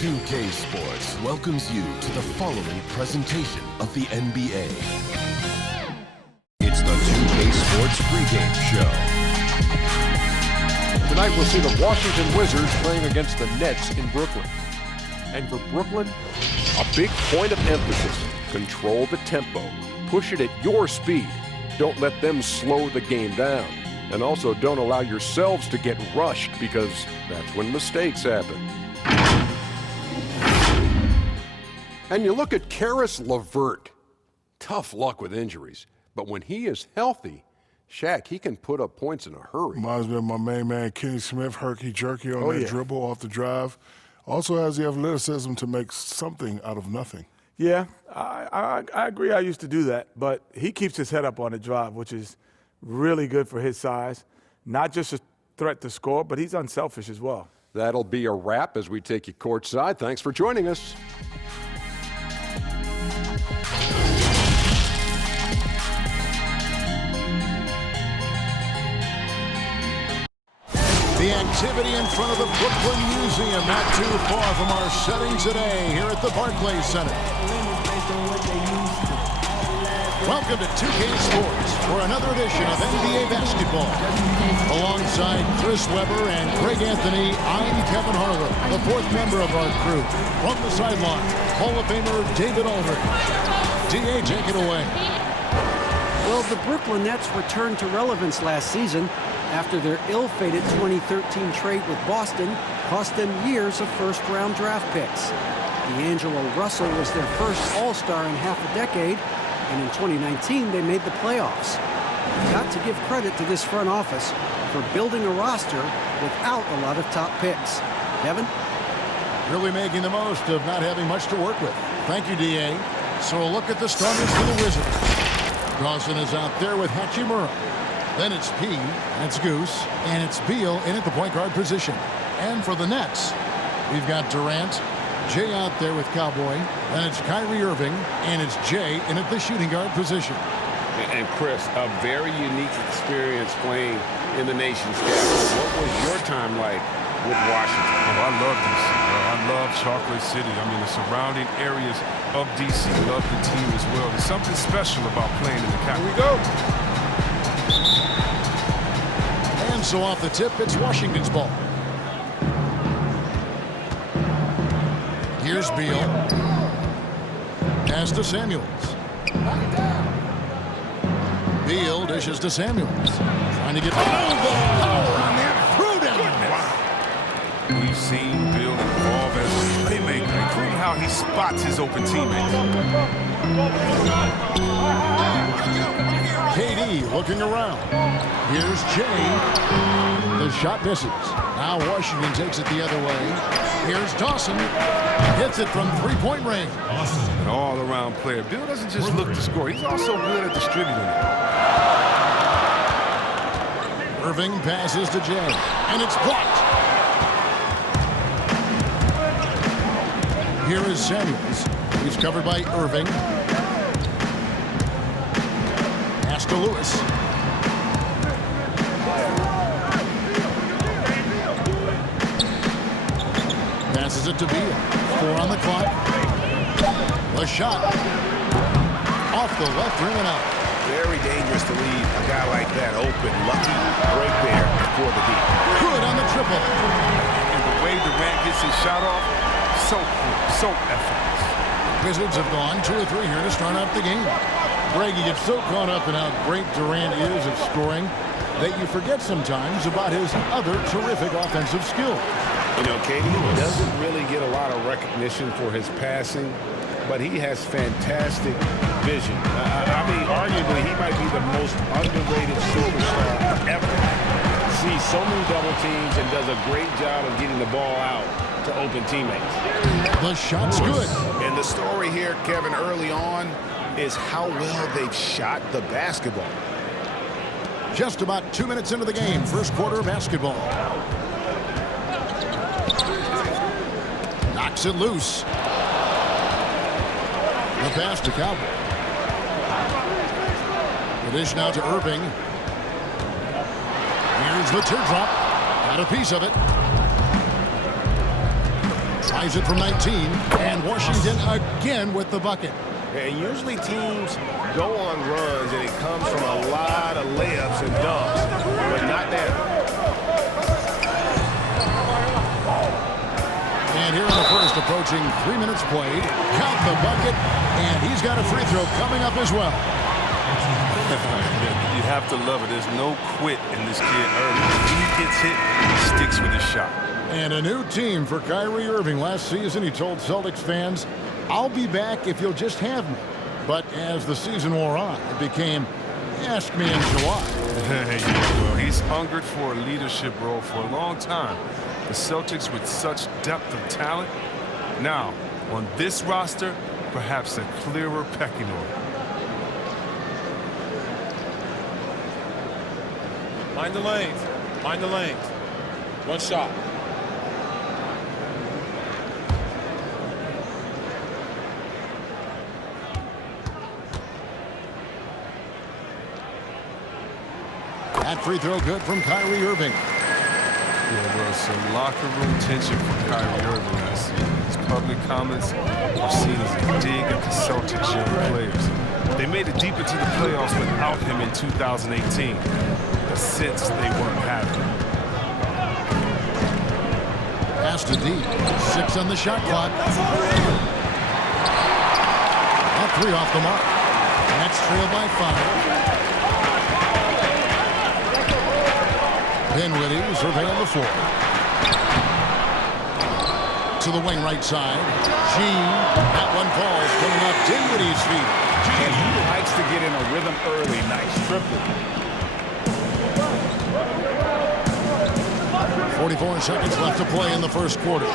2K Sports welcomes you to the following presentation of the NBA. It's the 2K Sports pregame show. Tonight we'll see the Washington Wizards playing against the Nets in Brooklyn. And for Brooklyn, a big point of emphasis: control the tempo. Push it at your speed. Don't let them slow the game down. And also don't allow yourselves to get rushed, because that's when mistakes happen. And you look at Karis LeVert. Tough luck with injuries. But when he is healthy, Shaq, he can put up points in a hurry. Reminds me of my main man, Kenny Smith, herky-jerky on that dribble off the drive. Also has the athleticism to make something out of nothing. Yeah, I agree. I used to do that. But he keeps his head up on the drive, which is really good for his size. Not just a threat to score, but he's unselfish as well. That'll be a wrap as we take you courtside. Thanks for joining us. The activity in front of the Brooklyn Museum, not too far from our setting today here at the Barclays Center. Welcome to 2K Sports for another edition of NBA basketball. Alongside Chris Webber and Greg Anthony, I'm Kevin Harlan, the fourth member of our crew. From the sideline, Hall of Famer David Aldridge. D.A., take it away. Well, the Brooklyn Nets returned to relevance last season after their ill-fated 2013 trade with Boston cost them years of first-round draft picks. D'Angelo Russell was their first All-Star in half a decade, and in 2019 they made the playoffs. You've got to give credit to this front office for building a roster without a lot of top picks. Kevin? Really making the most of not having much to work with. Thank you, D.A. So a look at the starters for the Wizards. Dawson is out there with Hachimura. Then it's P, and it's Goose, and it's Beal in at the point guard position. And for the Nets, we've got Durant, Jay out there with Cowboy, then it's Kyrie Irving, and it's Jay in at the shooting guard position. And Chris, a very unique experience playing in the nation's capital. What was your time like with Washington? Oh, I love DC. I love Chocolate City. I mean, the surrounding areas of DC. Love the team as well. There's something special about playing in the capital. Here we go. And so off the tip, it's Washington's ball. Here's Beal. Pass to Samuels. Beal dishes to Samuels. Trying to get the power on that. Prudent. Wow. We've seen Beal evolve as a playmaker, including how he spots his open teammates. KD looking around. Here's Jay. The shot misses. Now Washington takes it the other way. Here's Dawson. Hits it from three-point range. An all-around player. Beal doesn't just look to score. He's also good at distributing it. Irving passes to Jay. And it's blocked. Here is Samuels. He's covered by Irving. Pass to Lewis. Passes it to Beal. 4 on the clock. The shot. Off the left rim and out. Very dangerous to leave a guy like that open. Lucky break there for the D. Good on the triple. And the way Durant gets his shot off, so effortless. Wizards have gone 2 or 3 here to start out the game. Greg, you get so caught up in how great Durant is at scoring that you forget sometimes about his other terrific offensive skill. You know, KD doesn't really get a lot of recognition for his passing, but he has fantastic vision. I mean, arguably, he might be the most underrated superstar ever. Sees so many double teams and does a great job of getting the ball out to open teammates. The shot's good. And the story here, Kevin, early on is how well they've shot the basketball. Just about 2 minutes into the game, first quarter of basketball. Knocks it loose. The pass to Cowboy. The dish now to Irving. Here's the teardrop. Got a piece of it. Tries it from 19. And Washington again with the bucket. And usually teams go on runs and it comes from a lot of layups and dunks, but not now. And here in the first, approaching 3 minutes played. Count the bucket, and he's got a free throw coming up as well. You have to love it. There's no quit in this kid Irving. When he gets hit, he sticks with his shot. And a new team for Kyrie Irving. Last season, he told Celtics fans, "I'll be back if you'll just have me." But as the season wore on, it became, "Ask me in July." Yeah, well, he's hungered for a leadership role for a long time. The Celtics with such depth of talent. Now, on this roster, perhaps a clearer pecking order. Mind the lanes. Mind the lanes. One shot. That free throw good from Kyrie Irving. Yeah, well, some locker room tension for Kyrie Irving last season. His public comments are seen as a dig at the Celtics' young players. They made it deep into the playoffs without him in 2018, but since they weren't having him. Pass to D. 6 on the shot clock. That 3 off the mark. Nets trail by 5. Dinwiddie surveying the floor. To the wing right side. Gene. That one falls coming up Dinwiddie's feet. And he likes to get in a rhythm early. Nice triple. 44 seconds left to play in the first quarter.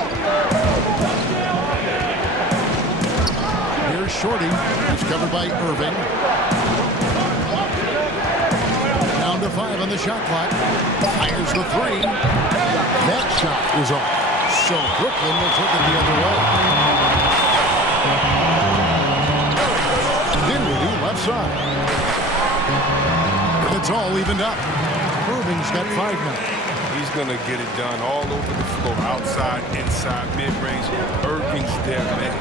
Here's Shorty. He's covered by Irving. Down to 5 on the shot clock. Fires the 3. That shot is off. So Brooklyn will take it the other way. Dinwiddie left side. And it's all evened up. Irving's got 5 now. He's going to get it done all over the floor, outside, inside, mid-range. Irving's there, man.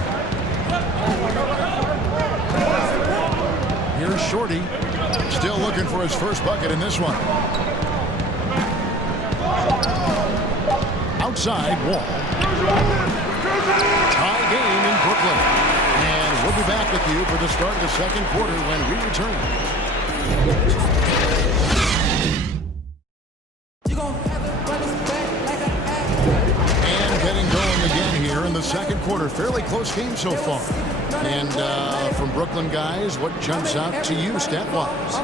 Here's Shorty. Still looking for his first bucket in this one. Outside, Wall. Tie game in Brooklyn. And we'll be back with you for the start of the second quarter when we return. And getting going again here in the second quarter. Fairly close game so far. And from Brooklyn guys, what jumps out to you stat-wise?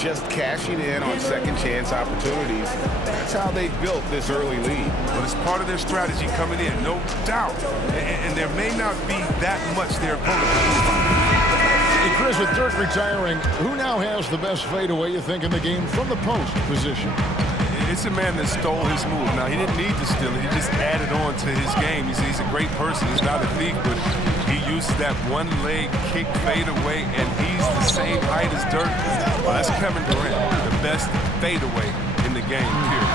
Just cashing in on second chance opportunities. That's how they built this early lead. Well, it's part of their strategy coming in, no doubt. And there may not be that much their opponent can find. Hey, Chris, with Dirk retiring, who now has the best fadeaway, you think, in the game from the post position? It's a man that stole his move. Now, he didn't need to steal it. He just added on to his game. He's a great person. He's not a thief, but he uses that one-leg kick fadeaway, and he's the same height as Dirk. Well, that's Kevin Durant, the best fadeaway in the game, period.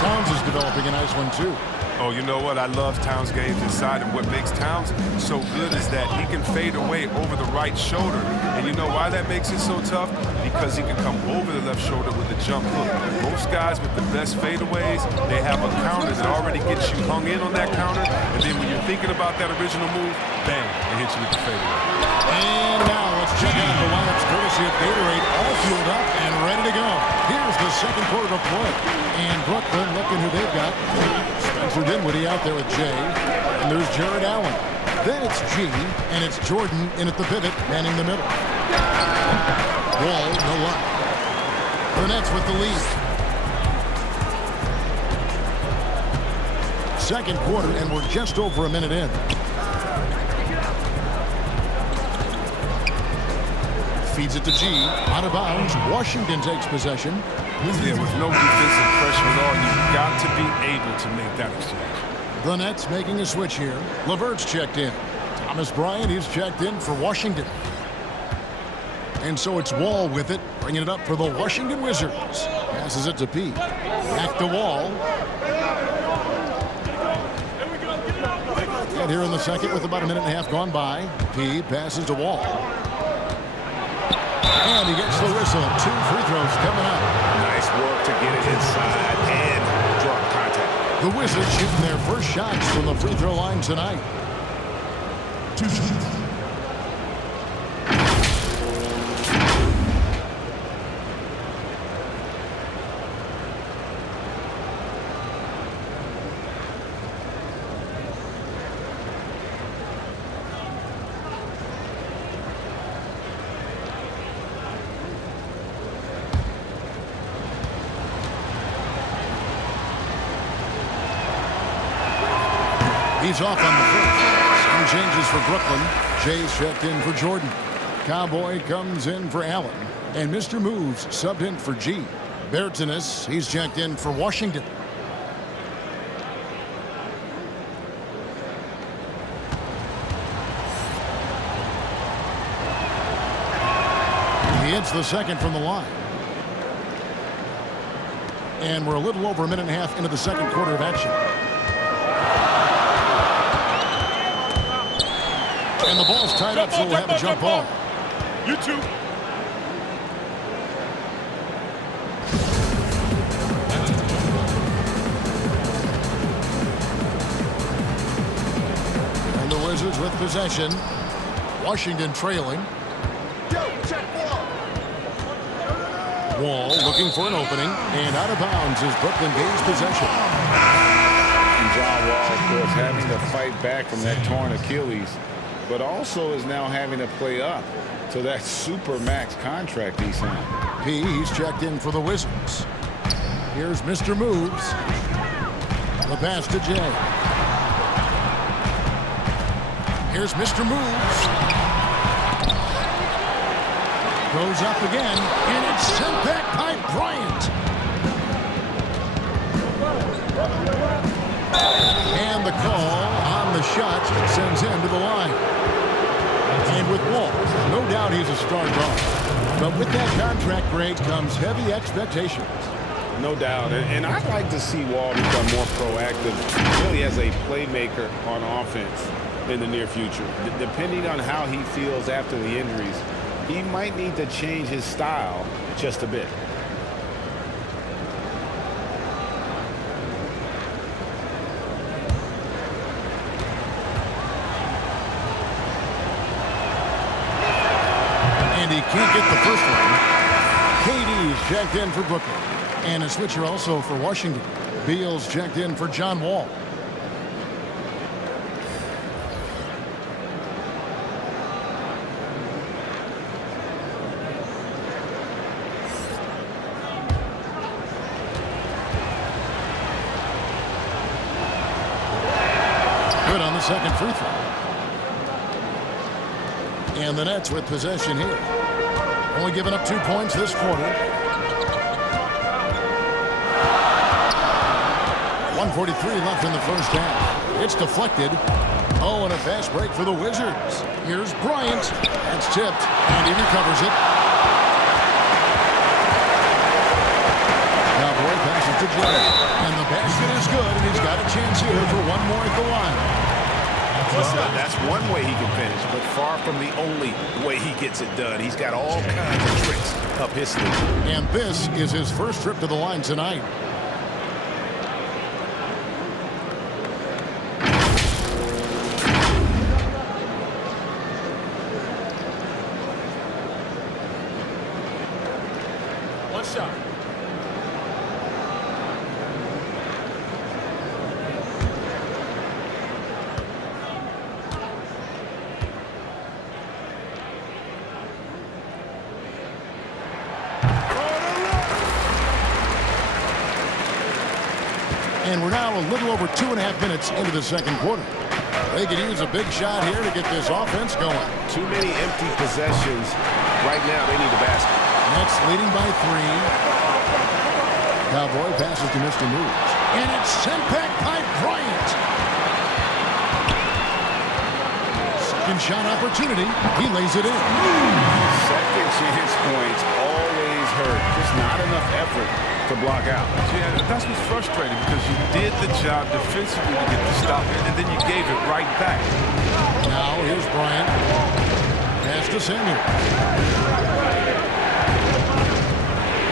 Towns is developing a nice one, too. Oh, you know what? I love Towns' games inside, and what makes Towns so good is that he can fade away over the right shoulder. And you know why that makes it so tough? Because he can come over the left shoulder with a jump hook. Most guys with the best fadeaways, they have a counter that already gets you hung in on that counter. And then when you're thinking about that original move, bang, it hits you with the fadeaway. And now let's check out the lineups courtesy of Gatorade, all fueled up and ready to go. Here's the second quarter of play. And Brooklyn, looking who they've got. Spencer Dinwiddie out there with Jay. And there's Jared Allen. Then it's G, and it's Jordan in at the pivot, manning the middle. Wall, no luck. The Nets with the lead. Second quarter, and we're just over a minute in. Feeds it to G. Out of bounds. Washington takes possession. Yeah, with no defensive pressure at all, you've got to be able to make that exchange. The Nets making a switch here. LeVert's checked in. Thomas Bryant, he's checked in for Washington. And so it's Wall with it, bringing it up for the Washington Wizards. Passes it to P. Back to Wall. set here in the second with about a minute and a half gone by. P passes to Wall. And he gets the whistle. 2 free throws coming up. Nice work to get it inside and drop contact. The Wizards shooting their first shots from the free throw line tonight. 2 shots. He's off on the first. Some changes for Brooklyn. Jay's checked in for Jordan. Cowboy comes in for Allen. And Mr. Moves subbed in for G. Bertanis, he's checked in for Washington. He hits the second from the line. And we're a little over a minute and a half into the second quarter of action. And the ball's tied up, so we'll have a jump ball. You two. And the Wizards with possession. Washington trailing. Wall looking for an opening. And out of bounds as Brooklyn gains possession. And John Wall, of course, having to fight back from that torn Achilles, but also is now having to play up to that super max contract he signed. P, he's checked in for the Wizards. Here's Mr. Moves. The pass to Jay. Here's Mr. Moves. Goes up again, and it's sent back by Bryant. And the call on the shot sends him to the line. And with Wall, no doubt he's a star draw. But with that contract grade comes heavy expectations. No doubt. And I'd like to see Wall become more proactive, really as a playmaker on offense in the near future. Depending on how he feels after the injuries, he might need to change his style just a bit. And he can't get the first one. KD's checked in for Brooklyn. And a switcher also for Washington. Beal's checked in for John Wall. Good on the second free throw. And the Nets with possession here. Only giving up 2 points this quarter. 1:43 left in the first half. It's deflected. Oh, and a fast break for the Wizards. Here's Bryant. That's tipped, and he recovers it. Cowboy passes to Jay. And the basket is good, and he's got a chance here for one more at the line. That's one way he can finish, but far from the only way he gets it done. He's got all kinds of tricks up his sleeve. And this is his first trip to the line tonight. One shot. And we're now a little over 2.5 minutes into the second quarter. They could use a big shot here to get this offense going. Too many empty possessions. Right now, they need a basket. Nets leading by 3. Cowboy passes to Mr. Moves. And it's sent back by Bryant. Second shot opportunity. He lays it in. Second chance points always hurt. Just not enough effort to block out. Yeah, that's what's frustrating because you did the job defensively to get the stop in, and then you gave it right back. Now here's Bryant. Pass to Samuels.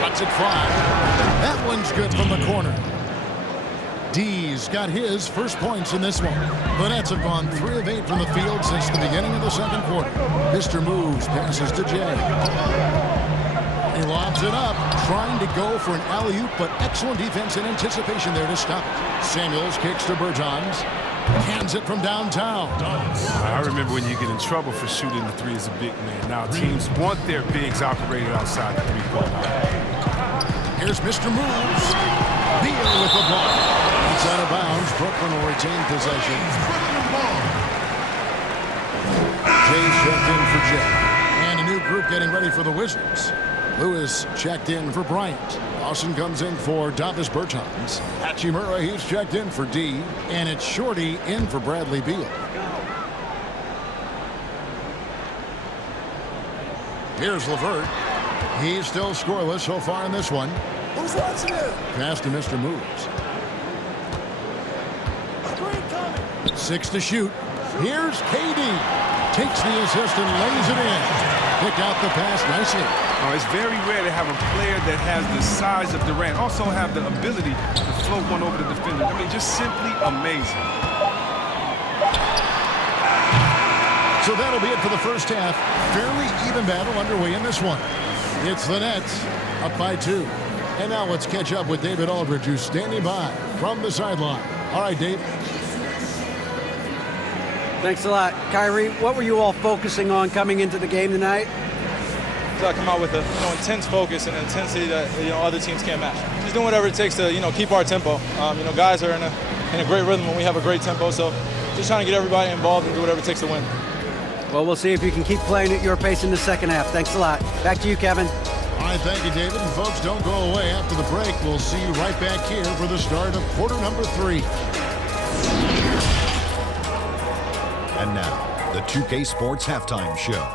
Cuts it 5. That one's good from the corner. D's got his first points in this one. The Nets have gone 3 of 8 from the field since the beginning of the second quarter. Mr. Moves passes to Jay. He lobs it up, trying to go for an alley-oop, but excellent defense and anticipation there to stop it. Samuels kicks to Bertans. Hands it from downtown. I remember when you get in trouble for shooting the 3 as a big man. Now teams want their bigs operated outside the 3-point line. Here's Mr. Moves. Beal with the ball. It's out of bounds. Brooklyn will retain possession. Jay's checked in for Jay. And a new group getting ready for the Wizards. Lewis checked in for Bryant. Dawson comes in for Davis Bertans. Hachimura, he's checked in for D. And it's Shorty in for Bradley Beal. Here's LeVert. He's still scoreless so far in this one. Who's watching it? Pass to Mr. Moves. 6 to shoot. Here's KD. Takes the assist and lays it in. Picked out the pass nicely. Oh, it's very rare to have a player that has the size of Durant also have the ability to float one over the defender. I mean, just simply amazing. So that'll be it for the first half. Fairly even battle underway in this one. It's the Nets up by 2. And now let's catch up with David Aldridge, who's standing by from the sideline. All right, Dave. Thanks a lot. Kyrie, what were you all focusing on coming into the game tonight? I come out with a intense focus and intensity that other teams can't match. Just doing whatever it takes to keep our tempo. Guys are in a great rhythm when we have a great tempo. So just trying to get everybody involved and do whatever it takes to win. Well, we'll see if you can keep playing at your pace in the second half. Thanks a lot. Back to you, Kevin. All right, thank you, David. And folks, don't go away. After the break, we'll see you right back here for the start of quarter number 3. And now, the 2K Sports Halftime Show.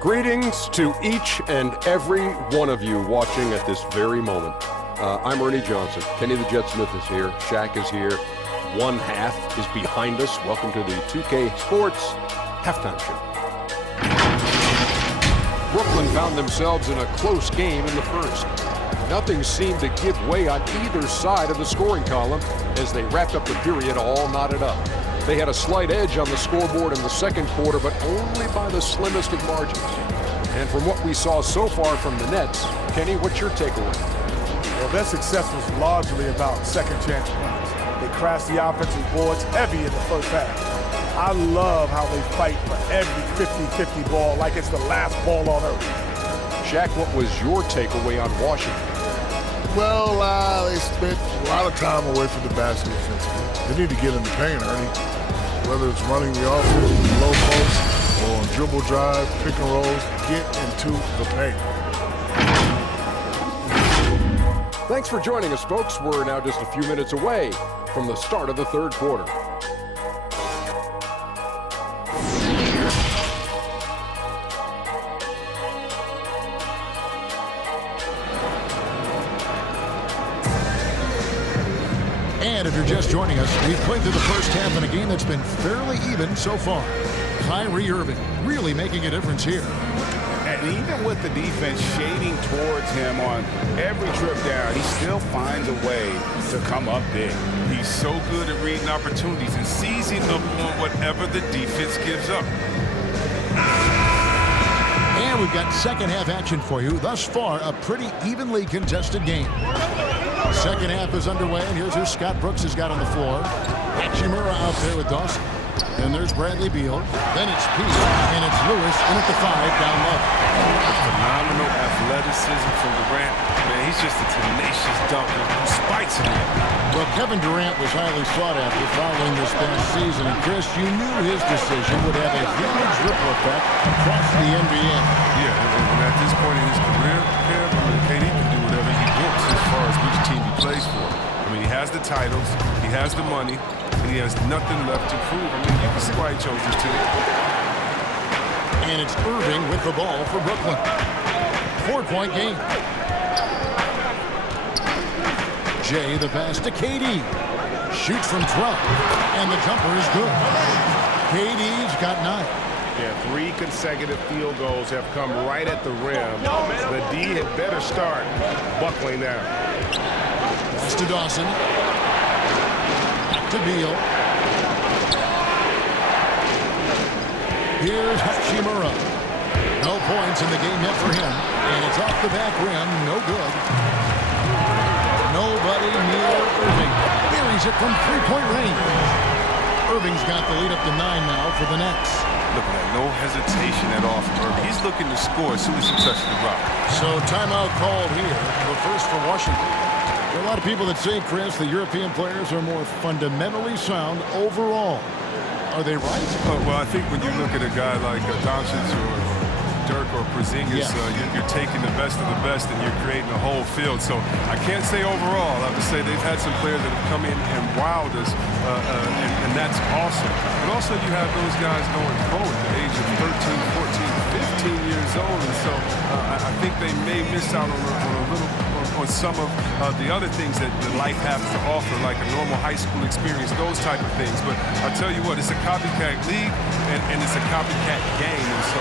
Greetings to each and every one of you watching at this very moment. I'm Ernie Johnson. Kenny the Jet Smith is here. Shaq is here. One half is behind us. Welcome to the 2K Sports Halftime Show. Brooklyn found themselves in a close game in the first. Nothing seemed to give way on either side of the scoring column as they wrapped up the period all knotted up. They had a slight edge on the scoreboard in the second quarter, but only by the slimmest of margins. And from what we saw so far from the Nets, Kenny, what's your takeaway? Well, their success was largely about second chance points. They crashed the offensive boards heavy in the first half. I love how they fight for every 50-50 ball like it's the last ball on earth. Shaq, what was your takeaway on Washington? Well, they spent a lot of time away from the basket offensively. They need to get in the paint, Ernie. Whether it's running the offense, low post, or on dribble drive, pick and rolls, get into the paint. Thanks for joining us, folks. We're now just a few minutes away from the start of the third quarter. And if you're just joining us, we've played through the first half in a game that's been fairly even so far. Kyrie Irving really making a difference here. And even with the defense shading towards him on every trip down, he still finds a way to come up big. He's so good at reading opportunities and seizing up on whatever the defense gives up. And we've got second half action for you. Thus far, a pretty evenly contested game. Second half is underway, and here's who Scott Brooks has got on the floor. Hachimura out there with Dawson. And there's Bradley Beal. Then it's P, and it's Lewis in at the 5 down low. Phenomenal athleticism from Durant. Man, he's just a tenacious dunker who spikes him. Well, Kevin Durant was highly sought after following this past season, and Chris, you knew his decision would have a huge ripple effect across the NBA. Yeah, and at this point in his career, KD can do whatever he wants as far as which team he plays for. I mean, he has the titles, he has the money, and he has nothing left to prove. I mean, you can see why he chose this team. And it's Irving with the ball for Brooklyn. 4-point game. Jay, the pass to KD. Shoots from 12, and the jumper is good. KD's got 9. Yeah, 3 consecutive field goals have come right at the rim. The D had better start buckling down. Pass to Dawson. Back to Beal. Here's Hachimura. No points in the game yet for him, and it's off the back rim. No good. Nobody near Irving. Buries it from 3-point range. Irving's got the lead up to 9 now for the Nets. Look at that, no hesitation at all from Irving. He's looking to score as soon as he touches the rock. So timeout called here, the first for Washington. There are a lot of people that say, Chris, the European players are more fundamentally sound overall. Are they right? Well, I think when you look at a guy like Doncic or Dirk or Porzingis, yes. You're taking the best of the best and you're creating a whole field. So I can't say overall. I would say they've had some players that have come in and wowed us, and that's awesome. But also you have those guys going pro at the age of 13, 14, 15 years old, and so I think they may miss out on some of the other things that life has to offer, like a normal high school experience, those type of things. But I'll tell you what, it's a copycat league, and it's a copycat game. And so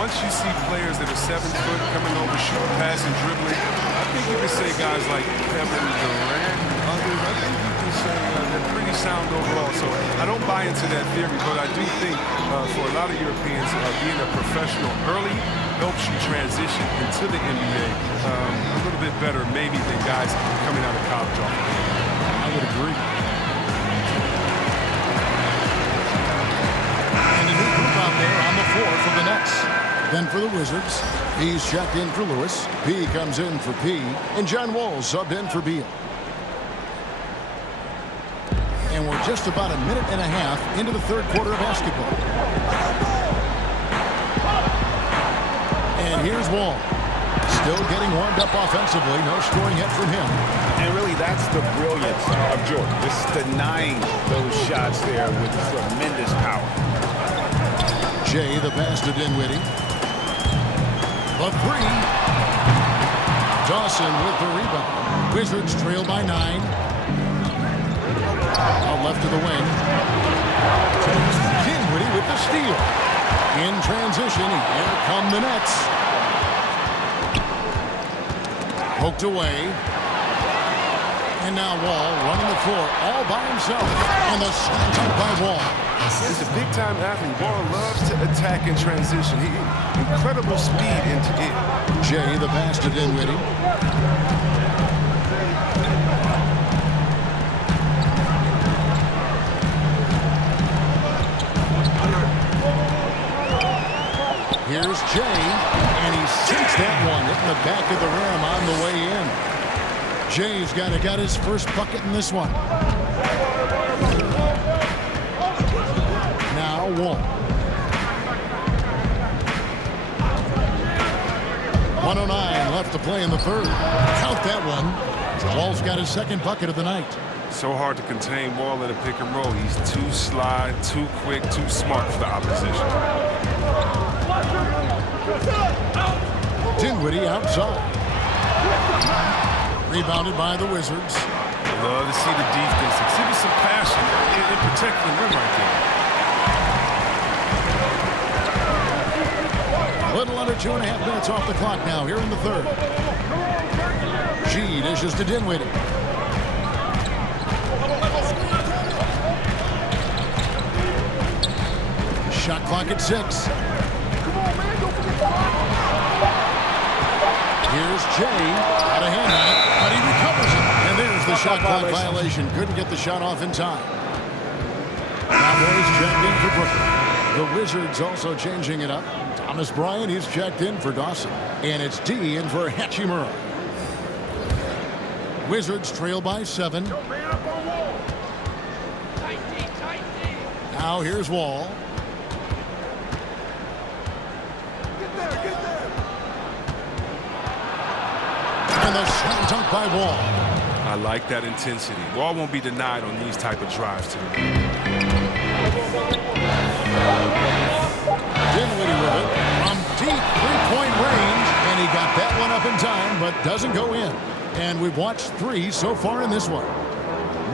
once you see players that are 7 foot coming over, shooting, passing, dribbling, I think you can say guys like Kevin Durant, others, I think you can say they're pretty sound overall. So I don't buy into that theory, but I do think for a lot of Europeans, being a professional early helps you transition into the NBA a little bit better maybe than guys coming out of college off the bench. I would agree. And a new group out there on the floor for the Nets. Then for the Wizards, he's checked in for Lewis. P comes in for P. And John Wall subbed in for Beal. And we're just about a minute and a half into the third quarter of basketball. And here's Wall. Still getting warmed up offensively. No scoring yet from him. And really, that's the brilliance of Jordan. Just denying those shots there with tremendous power. Jay, the pass to Dinwiddie. The 3. Dawson with the rebound. Wizards trail by 9. Out left to the wing. Dinwiddie with the steal. In transition, here come the Nets. Poked away. And now Wall running the floor all by himself. And the shot up by Wall. He's a big-time athlete. Wall loves to attack in transition. Incredible speed into it. Jay, the pass to Dinwiddie. Here's Jay, and he sinks that one hitting the back of the rim on the way in. Jay's got his first bucket in this one. Now Wall. 1:09 left to play in the third. Count that one. Wall's got his second bucket of the night. So hard to contain Wall in a pick and roll. He's too sly, too quick, too smart for the opposition. Dinwiddie outside. Rebounded by the Wizards. Love to see the defense exhibit some passion in protecting the rim right there. A little under 2.5 minutes off the clock now here in the third. G dishes to Dinwiddie. Shot clock at 6. Here's Jay. Out of hand on it, but he recovers it. And there's the shot clock violation. Couldn't get the shot off in time. Cowboys checked in for Brooklyn. The Wizards also changing it up. Thomas Bryant, he's checked in for Dawson. And it's D in for Hachimura. Wizards trail by 7. Now here's Wall. And the slam dunk by Wall. I like that intensity. Wall won't be denied on these type of drives today. Dinwiddie with it from deep 3-point range, and he got that one doesn't go in. And we've watched 3 so far in this one.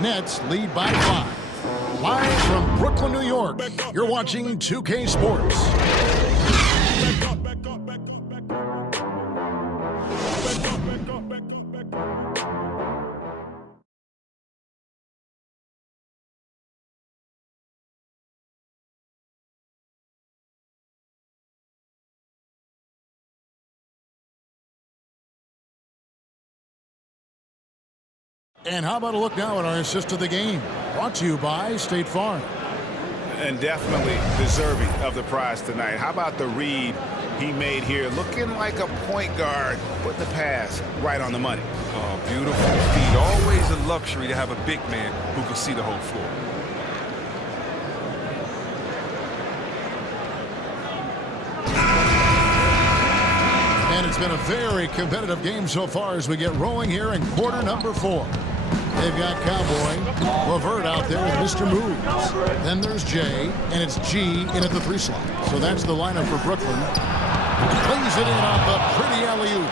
Nets lead by 5. Live from Brooklyn, New York, you're watching 2K Sports. And how about a look now at our assist of the game? Brought to you by State Farm. And definitely deserving of the prize tonight. How about the read he made here? Looking like a point guard, putting the pass right on the money. Oh, beautiful feed. Always a luxury to have a big man who can see the whole floor. And it's been a very competitive game so far as we get rolling here in quarter number 4. They've got Cowboy, Levert out there with Mr. Moves. Then there's Jay, and it's G in at the 3 slot. So that's the lineup for Brooklyn. Plays it in off a pretty alley-oop.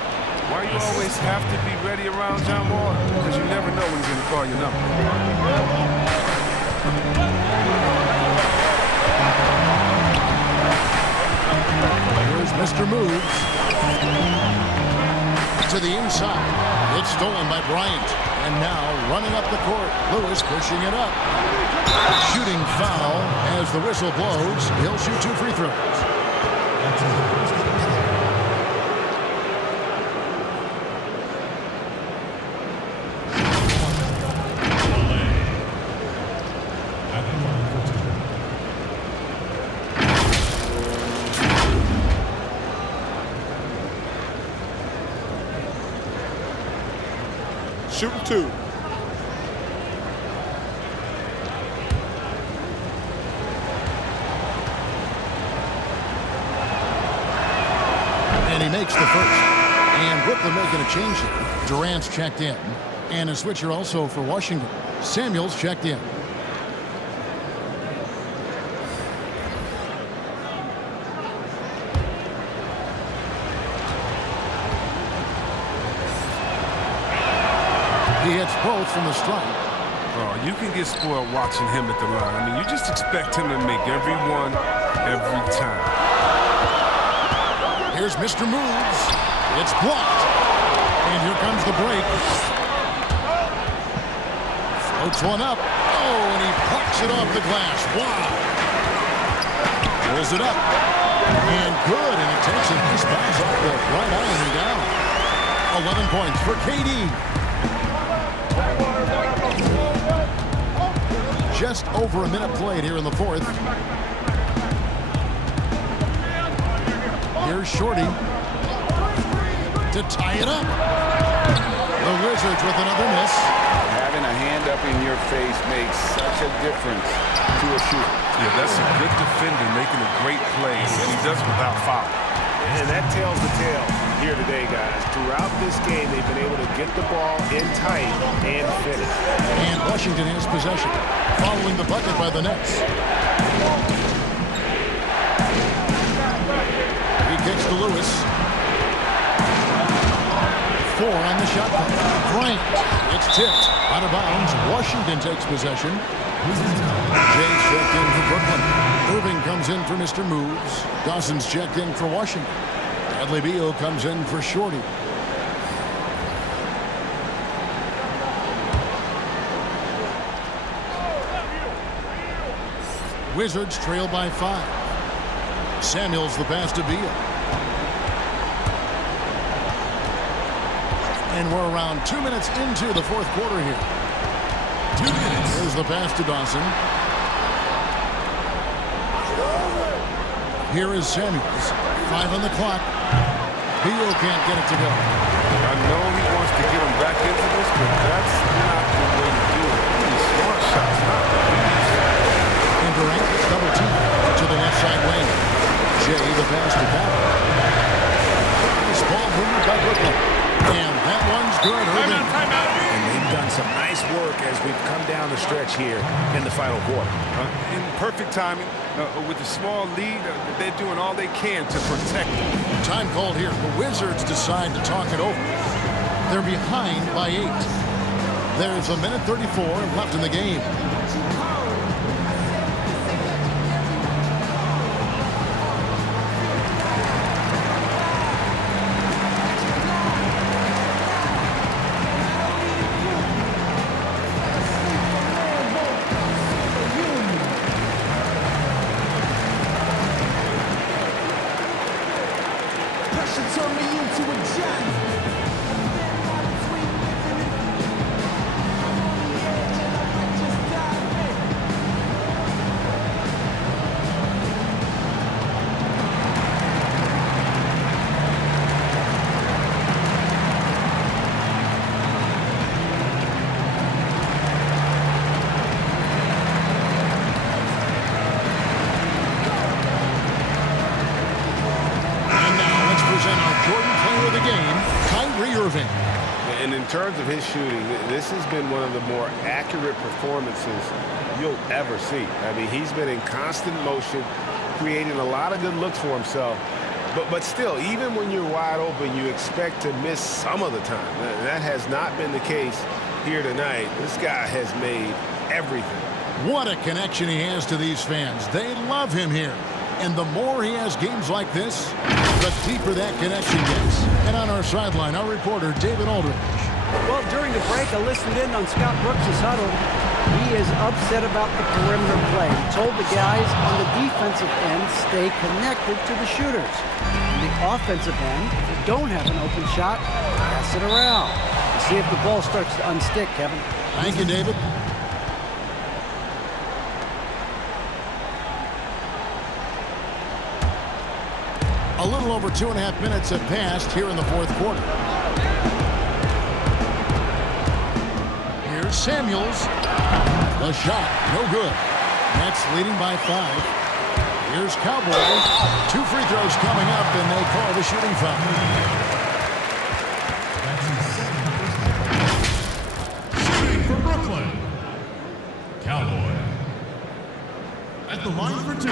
Why you always have to be ready around John Wall? Because you never know when he's going to call your number. Here's Mr. Moves. To the inside. It's stolen by Bryant. And now running up the court, Lewis pushing it up. Shooting foul as the whistle blows. He'll shoot 2 free throws. Shooting 2. And he makes the first. And Brooklyn making a change here. Durant's checked in. And a switcher also for Washington. Samuels checked in. He hits both from the strike. Oh, you can get spoiled watching him at the line. I mean, you just expect him to make every one, every time. Here's Mr. Moves. It's blocked. And here comes the break. Floats one up. Oh, and he plucks it off the glass. Wow. Pulls it up. And good. And it takes a nice bounce off the right iron and down. 11 points for KD. Just over a minute played here in the 4th. Here's Shorty to tie it up. The Wizards with another miss. Having a hand up in your face makes such a difference to a shooter. Yeah, that's a good defender making a great play, and he does it without foul. And that tells the tale here today, guys. Throughout this game, they've been able to get the ball in tight and finish. And Washington has possession, following the bucket by the Nets. He kicks to Lewis. 4 on the shot clock. Bryant. It's tipped out of bounds. Washington takes possession. Jay's checked in for Brooklyn. Irving comes in for Mr. Moves. Dawson's checked in for Washington. Bradley Beal comes in for Shorty. Wizards trail by 5. Samuels the pass to Beal. And we're around 2 minutes into the 4th quarter here. 2 minutes. Here's the pass to Dawson. Here is Samuels. 5 on the clock. Beal can't get it to go. I know he wants to get him back into this, but that's not the way to do it. These smart shots, not And Durant gets double team to the left side lane. Jay the pass to Powell. This ball moved by Brooklyn. And that one's good. Irving. And they've done some nice work as we've come down the stretch here in the final quarter. in perfect timing. With a small lead, they're doing all they can to protect it. Time called here. The Wizards decide to talk it over. They're behind by 8. There's a minute 34 left in the game. Irving. And in terms of his shooting, this has been one of the more accurate performances you'll ever see. I mean, he's been in constant motion, creating a lot of good looks for himself. But still, even when you're wide open, you expect to miss some of the time. That has not been the case here tonight. This guy has made everything. What a connection he has to these fans. They love him here. And the more he has games like this, the deeper that connection gets. And on our sideline, our reporter, David Aldridge. Well, during the break, I listened in on Scott Brooks' huddle. He is upset about the perimeter play. He told the guys on the defensive end stay connected to the shooters. On the offensive end, if you don't have an open shot, pass it around. We'll see if the ball starts to unstick, Kevin. Thank you, David. A little over 2.5 minutes have passed here in the fourth quarter. Here's Samuels. The shot, no good. Nets leading by 5. Here's Cowboys. 2 free throws coming up, and they call the shooting foul. Shooting for Brooklyn. Cowboy. At the line for 2.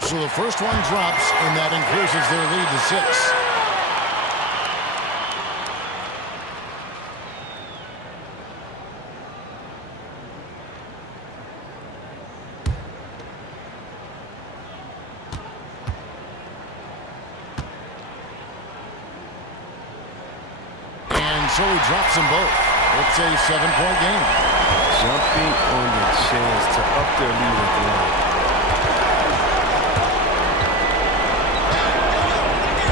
So the first one drops, and that increases their lead to 6. And so he drops them both. It's a 7-point game. Jumping on the chance to up their lead at the line.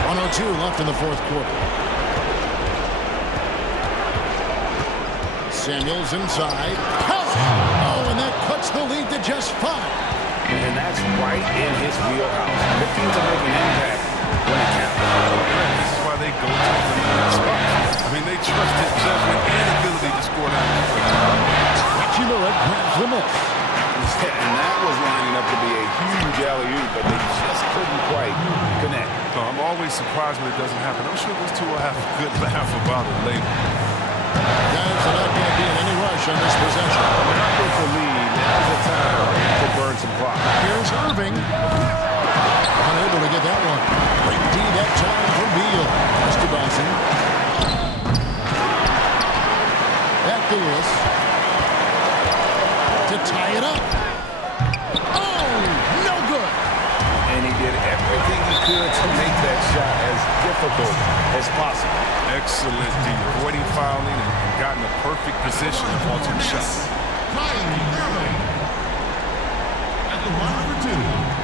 102 left in the fourth quarter. Samuels inside. Oh, and that cuts the lead to just 5. And that's right in his wheelhouse. The teams are making an impact when it counts. This is why they go to the spots. I mean, they trust his judgment and ability to score that. Micah grabs the miss. And that was lining up to be a huge alley-oop, but they just couldn't quite connect. So I'm always surprised when it doesn't happen. I'm sure those two will have a good laugh about it later. Guys are not going to be in any rush on this possession. When up with the lead, now's the time to burn some clock. Here's Irving. Unable to get that one. Great D that time from Beal. Mr. Boston. Back to Lewis. To tie it up. Oh, no good. And he did everything he could to make that shot as difficult as possible. Excellent D, avoiding fouling and got in the perfect position to ultimate shot. Kyrie Irving. At the line for 2.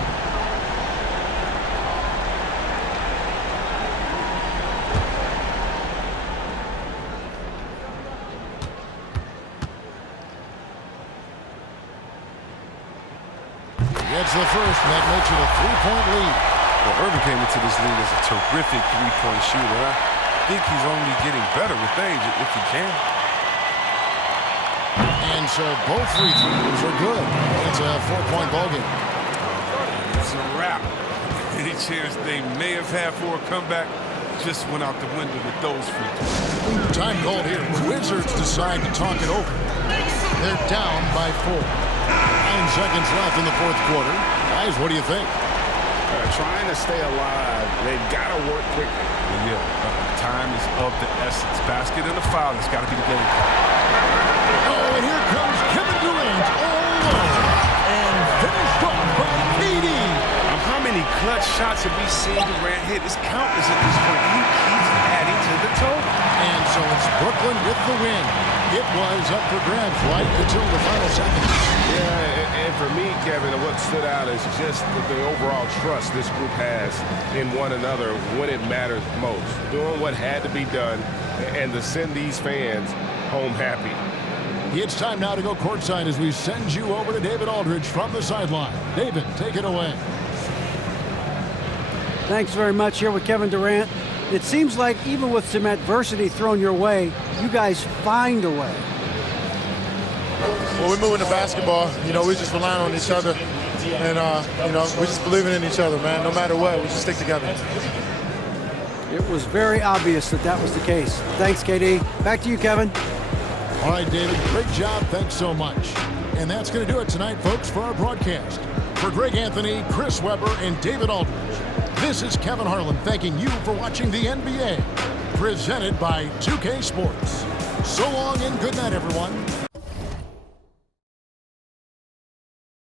Gets the first, and that makes it a 3-point lead. Well, Irving came into this league as a terrific three-point shooter. I think he's only getting better with age if he can. And so both free throws are good. It's a 4-point ball game. It's a wrap. Any chance they may have had for a comeback just went out the window with those free throws. Time called here. The Wizards decide to talk it over. They're down by 4. 9 seconds left in the fourth quarter. Guys, what do you think? Trying to stay alive. They've got to work quickly. Time is of the essence. Basket and a foul. It's got to be the game. Oh, and here comes Kevin Durant all alone. And finished off by KD. How many clutch shots have we seen Durant hit? It's countless at this point. He keeps adding to the total. And so it's Brooklyn with the win. It was up for grabs right until the final seconds. Yeah, and for me, Kevin, what stood out is just the overall trust this group has in one another when it matters most. Doing what had to be done and to send these fans home happy. It's time now to go courtside as we send you over to David Aldridge from the sideline. David, take it away. Thanks very much here with Kevin Durant. It seems like even with some adversity thrown your way, you guys find a way. Well, we're moving to basketball. You know, we just relying on each other. And, you know, we're just believing in each other, man. No matter what, we just stick together. It was very obvious that that was the case. Thanks, KD. Back to you, Kevin. All right, David, great job. Thanks so much. And that's going to do it tonight, folks, for our broadcast. For Greg Anthony, Chris Webber, and David Aldridge, this is Kevin Harlan thanking you for watching the NBA, presented by 2K Sports. So long and good night, everyone.